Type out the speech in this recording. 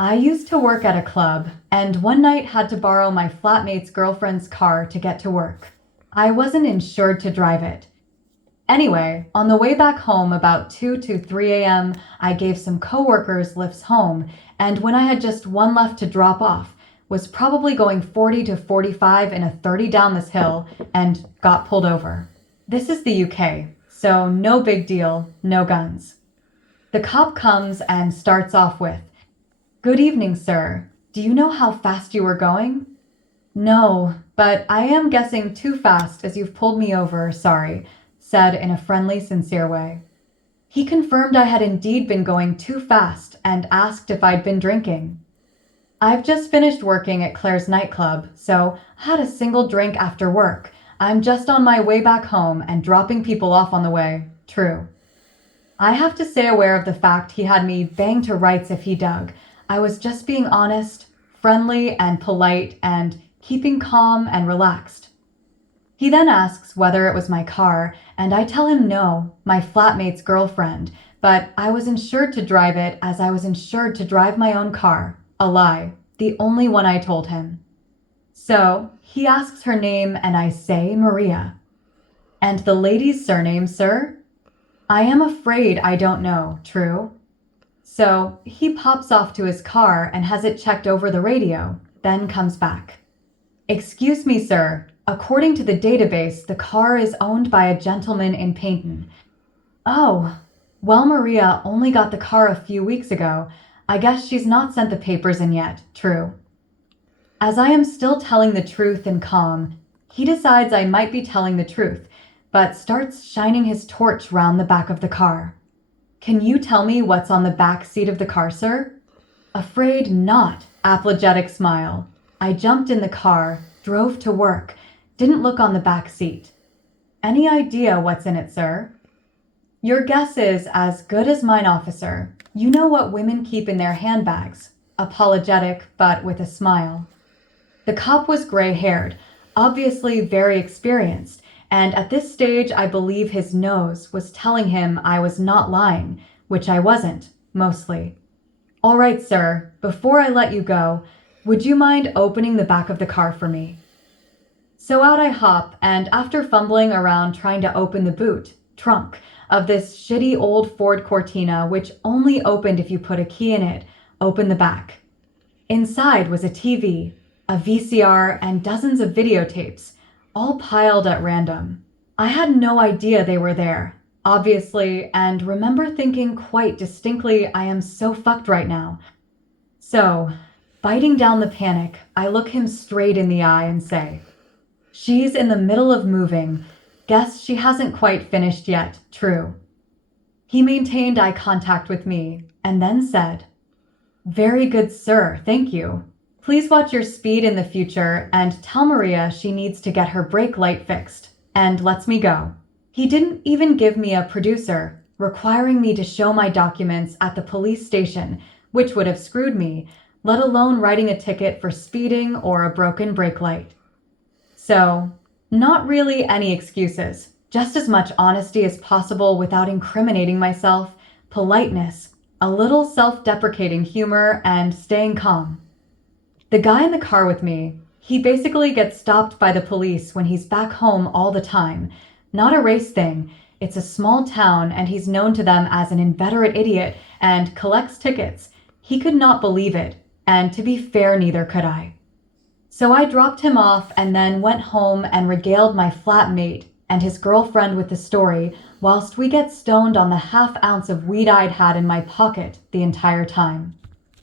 I used to work at a club, and one night had to borrow my flatmate's girlfriend's car to get to work. I wasn't insured to drive it. Anyway, on the way back home about 2 to 3 a.m., I gave some coworkers lifts home, and when I had just one left to drop off, was probably going 40 to 45 in a 30 down this hill and got pulled over. This is the UK, so no big deal, no guns. The cop comes and starts off with, "Good evening, sir. Do you know how fast you were going?" "No, but I am guessing too fast as you've pulled me over, sorry," said in a friendly, sincere way. He confirmed I had indeed been going too fast and asked if I'd been drinking. "I've just finished working at Claire's nightclub, so I had a single drink after work. I'm just on my way back home and dropping people off on the way. True." I have to stay aware of the fact he had me banged to rights if he dug. I was just being honest, friendly, and polite, and keeping calm and relaxed. He then asks whether it was my car, and I tell him no, my flatmate's girlfriend, but I was insured to drive it as I was insured to drive my own car. A lie, the only one I told him. So he asks her name, and I say Maria. "And the lady's surname, sir?" I am afraid I don't know, true. So he pops off to his car and has it checked over the radio, then comes back. "Excuse me, sir. According to the database, the car is owned by a gentleman in Paynton." "Oh, well, Maria only got the car a few weeks ago. I guess she's not sent the papers in yet, true." As I am still telling the truth and calm, he decides I might be telling the truth, but starts shining his torch round the back of the car. "Can you tell me what's on the back seat of the car, sir?" "Afraid not," apologetic smile. I jumped in the car, drove to work, didn't look on the back seat. "Any idea what's in it, sir?" "Your guess is as good as mine, officer. You know what women keep in their handbags." Apologetic, but with a smile. The cop was gray-haired, obviously very experienced, and at this stage I believe his nose was telling him I was not lying, which I wasn't, mostly. "All right, sir, before I let you go, would you mind opening the back of the car for me?" So out I hop, and after fumbling around trying to open the boot, trunk, of this shitty old Ford Cortina, which only opened if you put a key in it, open the back. Inside was a TV, a VCR, and dozens of videotapes, all piled at random. I had no idea they were there, obviously, and remember thinking quite distinctly, I am so fucked right now. So, biting down the panic, I look him straight in the eye and say, "She's in the middle of moving. Guess she hasn't quite finished yet, true." He maintained eye contact with me, and then said, "Very good, sir, thank you. Please watch your speed in the future and tell Maria she needs to get her brake light fixed," and lets me go. He didn't even give me a producer, requiring me to show my documents at the police station, which would have screwed me, let alone writing a ticket for speeding or a broken brake light. So, not really any excuses, just as much honesty as possible without incriminating myself, politeness, a little self-deprecating humor, and staying calm. The guy in the car with me, he basically gets stopped by the police when he's back home all the time. Not a race thing, it's a small town and he's known to them as an inveterate idiot and collects tickets. He could not believe it, and to be fair, neither could I. So I dropped him off and then went home and regaled my flatmate and his girlfriend with the story, whilst we get stoned on the half ounce of weed I'd had in my pocket the entire time.